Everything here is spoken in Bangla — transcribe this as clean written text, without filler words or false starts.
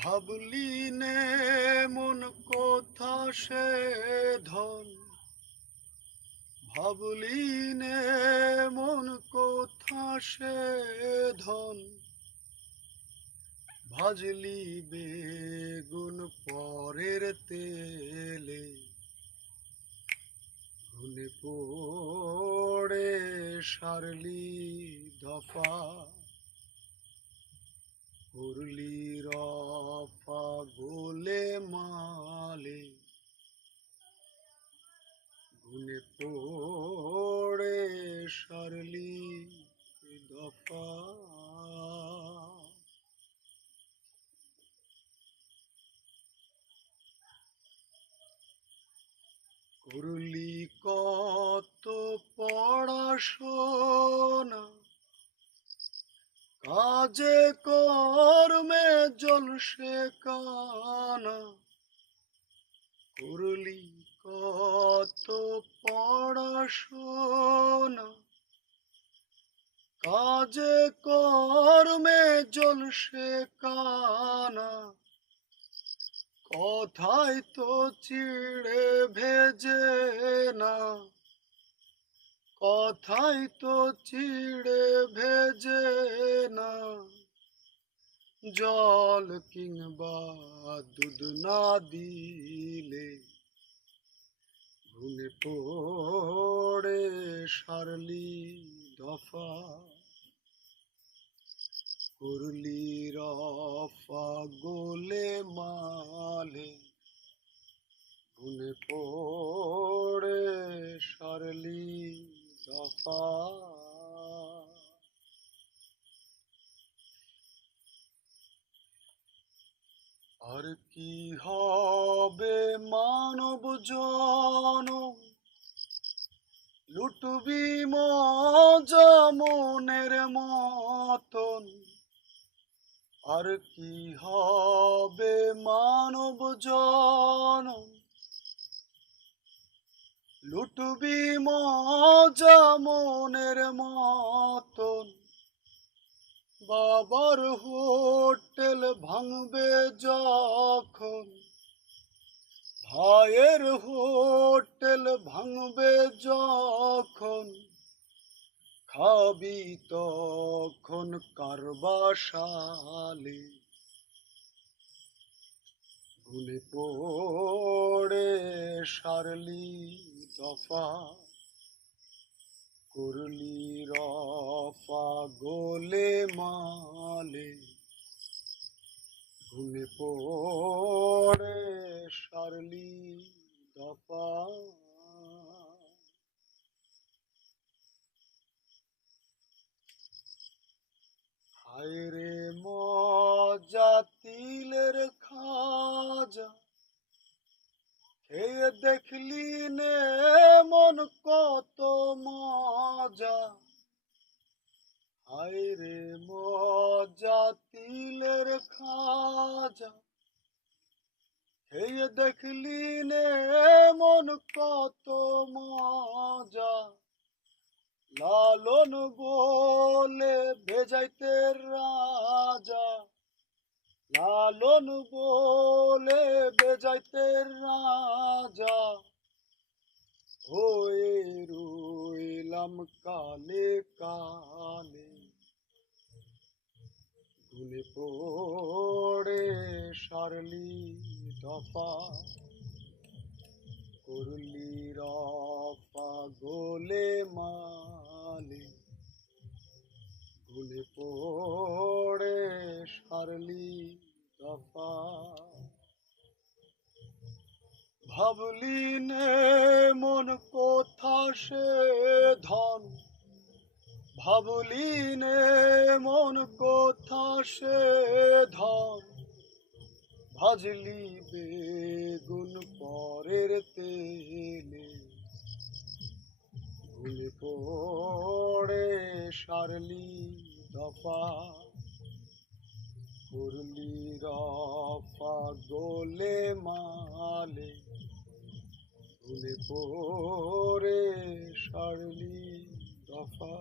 ভাবলি নে মন কোথা সে ধন, ভাবলি নে মন কোথা সে ধন, ভাজলি বেগুন পরের তেলে, ঘুনে পড়ে সারলি দফা, করলি রফা গোলে মালে, ঘুনে পড়ে সারলি দফা। করলি কত পড়াশোনা, কাজে কর্মে জলসে কানা, করলি কত পড়াশোনা, কাজে কর্মে জলসে কানা, কথাই তো চিড়ে ভেজে না, কথাই তো চিড়ে ভেজে না, জল কিংবা দুধ না দিলে, ঘুনে পড়ে সারলি দফা, করলি রফা গোলে মালে, ঘুনে পড়ে সারলি দফা। আর কি হবে মানব জনম, লুটবি মজা মনের মতন। আর কি হবে মানব জনম, লুটবি মজা মনের মতন। বাবার হোটেল ভাঙবে যখন, ভাইয়ের হোটেল ভাঙবে যখন, খাবি তখন কার বাসালে, ঘুনে পড়ে সারলি দফা, করলি রফা গোলে মালে, ঘুনে পড়ে সারলি দফা। হায় রে মজা তিলের খাজা, খেয়ে দেখলি নে মন কত মজা। হায় রে মজা তিলের খাজা, খেয়ে দেখলি নে মন কত মজা। লালন বলে ভেজাইতে রাজা, লালন বলে বেজাইতে রাজা, হয়ে রইলাম কালে কালে, ঘুনে পড়ে সারলি দফা, করলি রফা গোলে মালে, ঘুনে পড়ে সারলি দফা। ভাবলি নে মন কোথা সে ধন, ভাবলি নে মন কোথা সে ধন, ভাজলি বেগুন পরের তেলে, ঘুনে পড়ে সারলি দফা, করলি রফা গোলে মালে, ঘুনে পড়ে সারলি দফা।